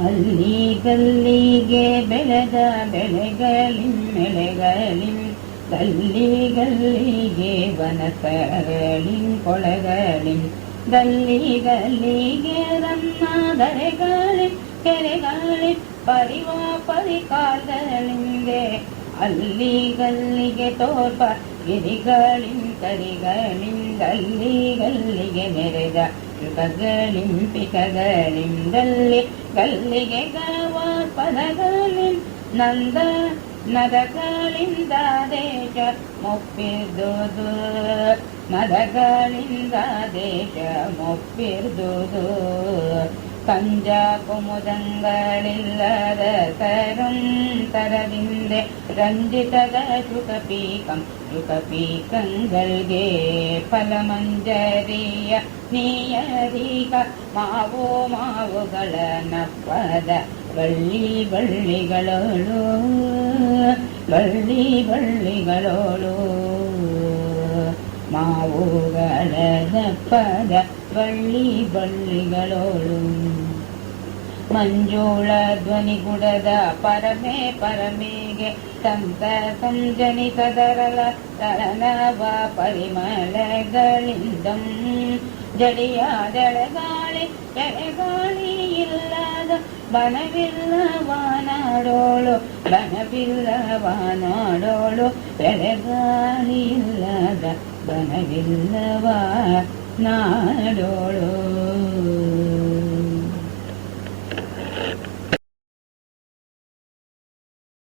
ಅಲ್ಲಿ ಗಲ್ಲಿಗೆ ಬೆಳೆದ ಬೆಳೆಗಳೆಳೆಗಳಿಂ ಗಲ್ಲಿ ಗಲ್ಲಿಗೆ ವನಸಗಳಿಂ ಕೊಳಗಳಿಂ ಗಲ್ಲಿ ಗಲ್ಲಿಗೆ ರನ್ನದರೆಗಳಿಂ ಕೆರೆಗಳಿಂ ಪರಿವಾ ಪರಿಕಾಲಗಳಿಂದೆ ಅಲ್ಲಿ ಗಲ್ಲಿಗೆ ತೋರ್ಪ ಗಿರಿಗಳಿಂ ಕರಿಗಳಿಂ ಗಲ್ಲಿ ಗಲ್ಲಿಗೆ ನೆರೆದ ಯುಗಗಳಿಂ ಪಿಕಗಳಿಂ ಗಲ್ಲಿ ಗಲ್ಲಿಗೆ ಗವ ಪದಗಳಿಂ ನಂದ ನದಗಳಿಂದ ದೇಶ ಮೊಪ್ಪಿರ್ದುದು ನದಗಳಿಂದ ದೇಶ ಮೊಪ್ಪಿರ್ದುದು ಕಂಜ ಕುಮುದಂಗಳಿಲ್ಲದ ತರಂತರದಿಂದೆ ರಂಜಿತದ ಶುಕಪೀಕಂಗಳ್ಗೆ ಫಲಮಂಜರಿಯ ನೀಯರಿಗ ಮಾವುಗಳ ನಪ್ಪದ ಬಳ್ಳಿಗಳೋಳು ಮಾವುಗಳ ನಪ್ಪದ ಬಳ್ಳಿಗಳೋಳು ಮಂಜುಳ ಧ್ವನಿಗುಡದ ಪರಮೆಗೆ ಸಂತ ಸಂಜನಿತದರಳ ತಳನವ ಪರಿಮಳಗಳಿಂದಂ ಜಡಿಯ ಜಳಗಾಳಿ ಎಳೆಗಾಳಿ ಇಲ್ಲದ ಬನವಿಲ್ಲವಾನಾಡೋಳು ಎಳೆಗಾಳಿ ಇಲ್ಲದ ಬನವಿಲ್ಲವ ನಾಡೋಳು.